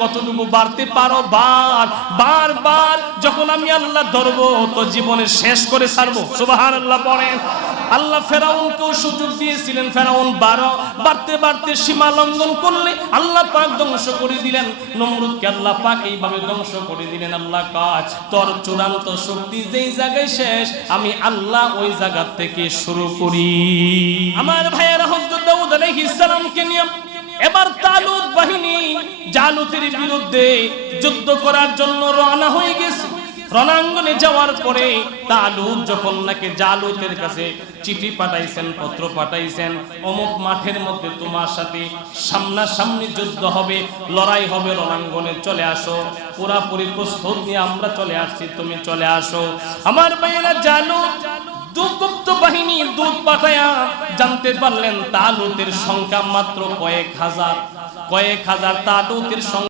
কতটুকু বাড়তে পারো বারবার যখন আমি আল্লাহ ধরবো তো জীবনে শেষ করে ছাড়বো। সুবহানাল্লাহ পড়েন। আল্লাহ ফেরাউনকেও সুযোগ দিয়েছিলেন, ফেরাউন বাড়তে বাড়তে সীমা লঙ্ঘন করলে আল্লাহ পাক ধ্বংস করে দিলেন। নমরুদকে আল্লাহ পাক এইভাবে ধ্বংস করে দিলেন। আল্লাহ কাজ তোর চূড়ান্ত শক্তি যেই জায়গায় শেষ আমি আল্লাহ ওই জায়গা থেকে শুরু করি। আমার ভাইয়েরা, হযরত দাউদ আলাইহিস সালামকে নিয়ে এবার তালুত বাহিনী জালুতের বিরুদ্ধে যুদ্ধ করার জন্য রওনা হয়ে গেছে। রণাঙ্গনে যাওয়ার পরে তালুত যখন নাকি জালুতের কাছে চিঠি পাঠাইছেন, পত্র পাঠাইছেন, অমুক মাঠের মধ্যে তোমার সাথে সামনাসামনি যুদ্ধ হবে, লড়াই হবে, রণাঙ্গনে চলে আসো, পুরাপুরি প্রস্তুত নিয়ে আমরা চলে আসছি, তুমি চলে আসো। আমার ভাইয়েরা, জালুত দুর্গুপ্ত বাহিনী দূত পাঠায়া জানতে পারলেন তালুতের সংখ্যা মাত্র কয়েক হাজার। তালুতের সংখ্যা